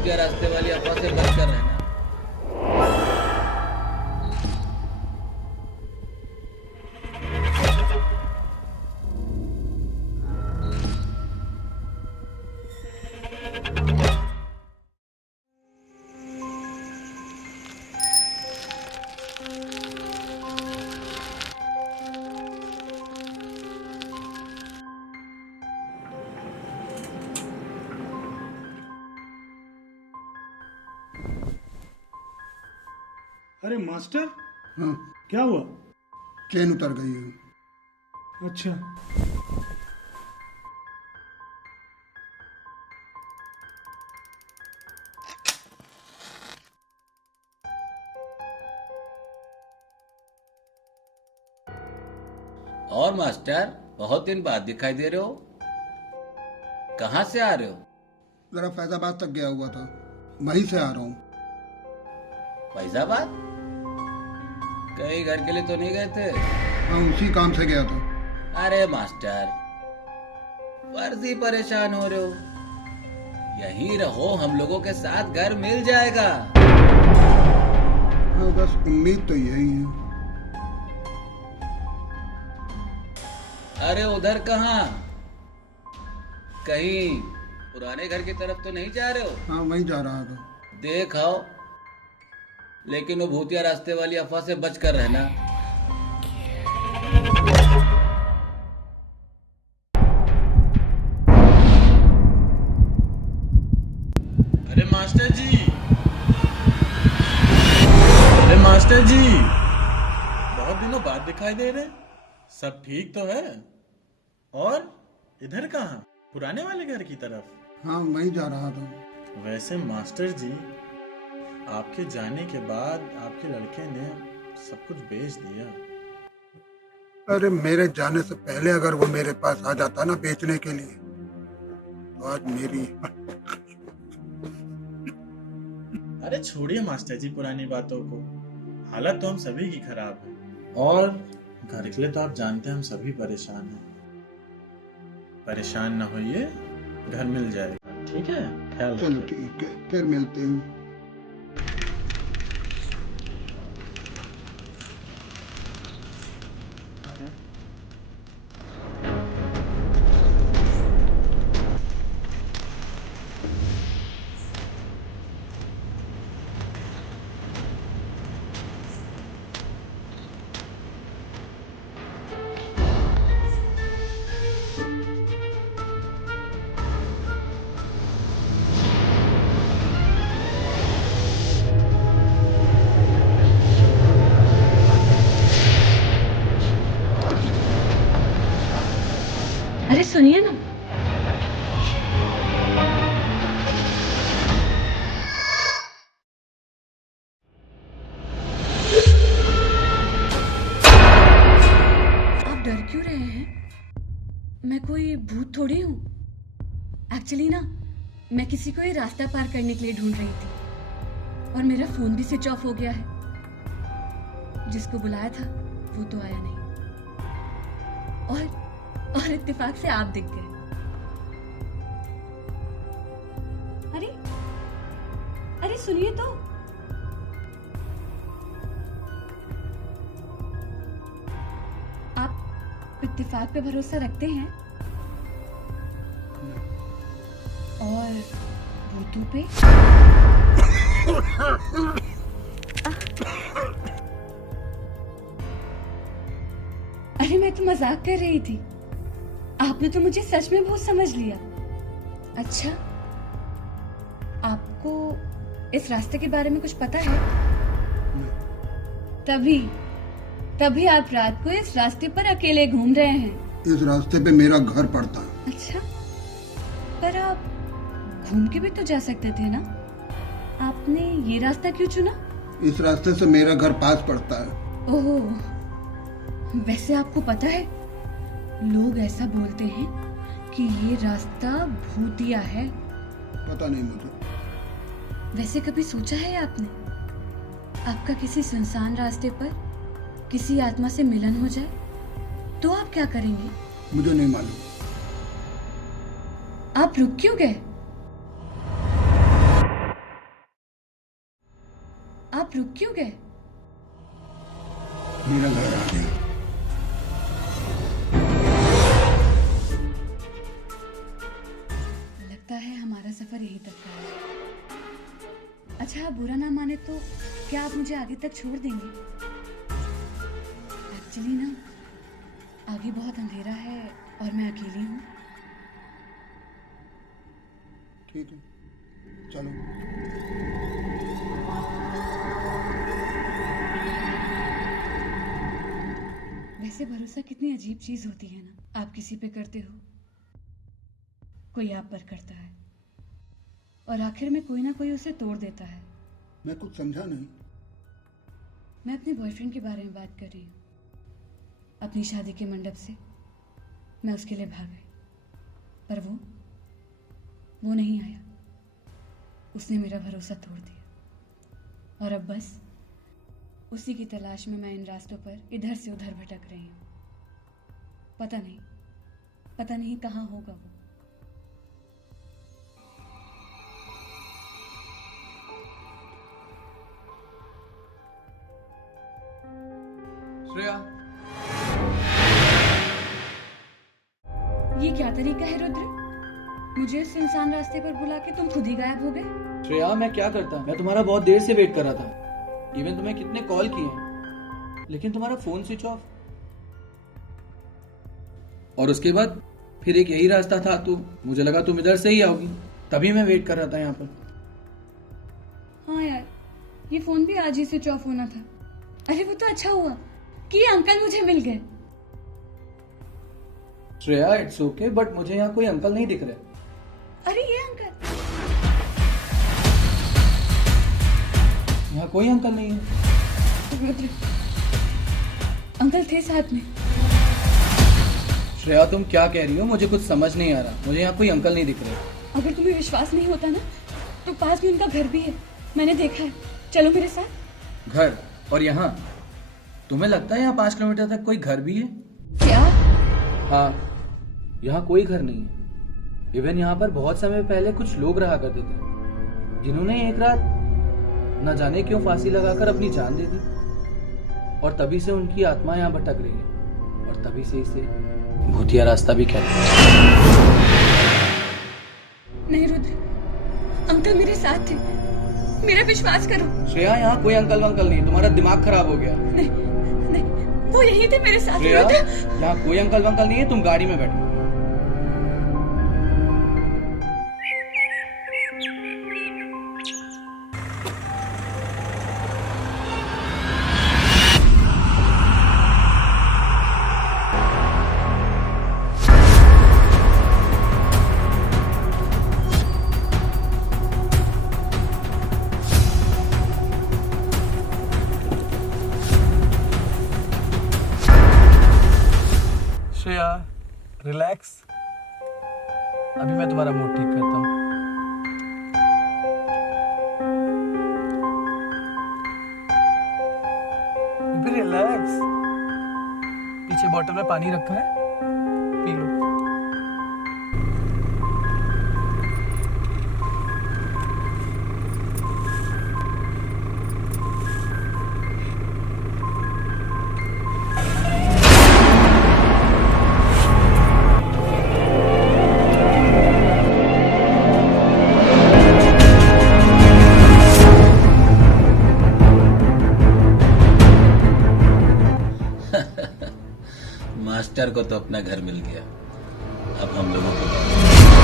भूतिया रास्ते वाली अफवाह से बच कर रहना। अरे मास्टर, हाँ, क्या हुआ? चेन उतर गई है। अच्छा, और मास्टर, बहुत दिन बाद दिखाई दे रहे हो। कहाँ से आ रहे हो? जरा फैजाबाद तक गया हुआ था, वहीं से आ रहा हूँ। फैजाबाद? कहीं घर के लिए तो नहीं गए थे? हाँ, उसी काम से गया था। अरे मास्टर, फर्जी परेशान हो रहे हो। यहीं रहो, हम लोगों के साथ घर मिल जाएगा। हाँ, बस उम्मीद तो यही है। अरे उधर कहाँ? कहीं पुराने घर की तरफ तो नहीं जा रहे हो? हाँ, वहीं जा रहा था। देख आओ, लेकिन वो भूतिया रास्ते वाली अफवाह से बच कर रहना। अरे मास्टर जी, अरे मास्टर जी, बहुत दिनों बाद दिखाई दे रहे। सब ठीक तो है? और इधर कहाँ? पुराने वाले घर की तरफ? हाँ, वहीं जा रहा था। वैसे मास्टर जी, आपके जाने के बाद आपके लड़के ने सब कुछ बेच दिया। अरे मेरे जाने से पहले अगर वो मेरे पास आ जाता ना बेचने के लिए, तो आज मेरी। अरे छोड़िए मास्टर जी पुरानी बातों को। हालत तो हम सभी की खराब है, और घर के लिए तो आप जानते हैं हम सभी परेशान हैं। परेशान ना होइए, घर मिल जाएगा, ठीक है? ख्याल चलो रखिए। ठीक है, फिर मिलते हैं। अरे सुनिए ना। आप डर क्यों रहे हैं? मैं कोई भूत थोड़ी हूँ। एक्चुअली ना, मैं किसी को ये रास्ता पार करने के लिए ढूंढ रही थी, और मेरा फोन भी स्विच ऑफ हो गया है। जिसको बुलाया था वो तो आया नहीं, और इत्तेफाक से आप दिख गए। अरे अरे सुनिए तो। आप इत्तेफाक पे भरोसा रखते हैं? और भूतों पे? अरे मैं तो मजाक कर रही थी। आपने तो मुझे सच में भूत समझ लिया। अच्छा, आपको इस रास्ते के बारे में कुछ पता है? तभी तभी आप रात को इस रास्ते पर अकेले घूम रहे हैं। इस रास्ते पे मेरा घर पड़ता है। अच्छा, पर आप घूम के भी तो जा सकते थे ना। आपने ये रास्ता क्यों चुना? इस रास्ते से मेरा घर पास पड़ता है। ओह, वैसे आपको पता है, लोग ऐसा बोलते हैं कि ये रास्ता भूतिया है। पता नहीं मुझे। वैसे कभी सोचा है आपने, आपका किसी सुनसान रास्ते पर किसी आत्मा से मिलन हो जाए तो आप क्या करेंगे? मुझे नहीं मालूम। आप रुक क्यों गए? आप रुक क्यों गए? मेरा घर आ गया। लगता है हमारा सफर यहीं तक का है। अच्छा, आप बुरा ना माने तो क्या आप मुझे आगे तक छोड़ देंगे? एक्चुअली ना, आगे बहुत अंधेरा है और मैं अकेली हूँ। ठीक है, चलो। वैसे भरोसा कितनी अजीब चीज होती है ना। आप किसी पे करते हो, कोई आप पर करता है, और आखिर में कोई ना कोई उसे तोड़ देता है। मैं कुछ समझा नहीं। मैं अपने बॉयफ्रेंड के बारे में बात कर रही हूँ। अपनी शादी के मंडप से मैं उसके लिए भाग गई, पर वो नहीं आया। उसने मेरा भरोसा तोड़ दिया, और अब बस उसी की तलाश में मैं इन रास्तों पर इधर से उधर भटक रही हूँ। पता नहीं कहाँ होगा वो। श्रेया, ये क्या तरीका है रुद्र? मुझे इस इंसान रास्ते पर बुला के तुम खुद ही गायब हो गए। श्रेया, मैं क्या करता? मैं तुम्हारा बहुत देर से वेट कर रहा था। इवन तुम्हें कितने कॉल किए हैं, लेकिन तुम्हारा फोन स्विच ऑफ। और उसके बाद फिर एक यही रास्ता था, तो मुझे लगा तुम इधर से ही आओगी, तभी मैं वेट कर रहा था यहाँ पर। हाँ यार, ये फोन भी आज ही स्विच ऑफ होना था। अरे वो तो अच्छा हुआ कि ये अंकल मुझे मिल गए। श्रेया, इट्स ओके, बट मुझे यहाँ कोई अंकल नहीं दिख रहे। अरे ये अंकल, यहाँ कोई अंकल नहीं है। रुद्र, अंकल थे साथ में। श्रेया, तुम क्या कह रही हो? मुझे कुछ समझ नहीं आ रहा। मुझे यहाँ कोई अंकल नहीं दिख रहे। अगर तुम्हें विश्वास नहीं होता ना, तो पास में उनका घर भी है, मैंने देखा है। चलो मेरे साथ। घर? और यहाँ? तुम्हें लगता है यहाँ 5 किलोमीटर तक कोई घर भी है? क्या? हाँ, यहाँ कोई घर नहीं है। इवन यहाँ पर बहुत समय पहले कुछ लोग रहा करते थे, जिन्होंने एक रात न जाने क्यों फांसी लगाकर अपनी जान दे दी, और तभी से उनकी आत्मा यहाँ भटक रही है, और तभी से इसे भूतिया रास्ता भी कहते हैं। नहीं रुद्र, अंकल मेरे साथ थे, मेरा विश्वास करो। श्रेया, यहाँ कोई अंकल वंकल नहीं, तुम्हारा दिमाग खराब हो गया। नहीं, वो यही थे मेरे साथ। श्रेया, रुद्र, यहाँ कोई अंकल वंकल नहीं है, तुम गाड़ी में बैठो। श्रेया, रिलैक्स। अभी मैं तुम्हारा मूड ठीक करता हूँ। रिलैक्स। पीछे बॉटल में पानी रखा है, पी लो। मास्टर को तो अपना घर मिल गया, अब हम लोगों को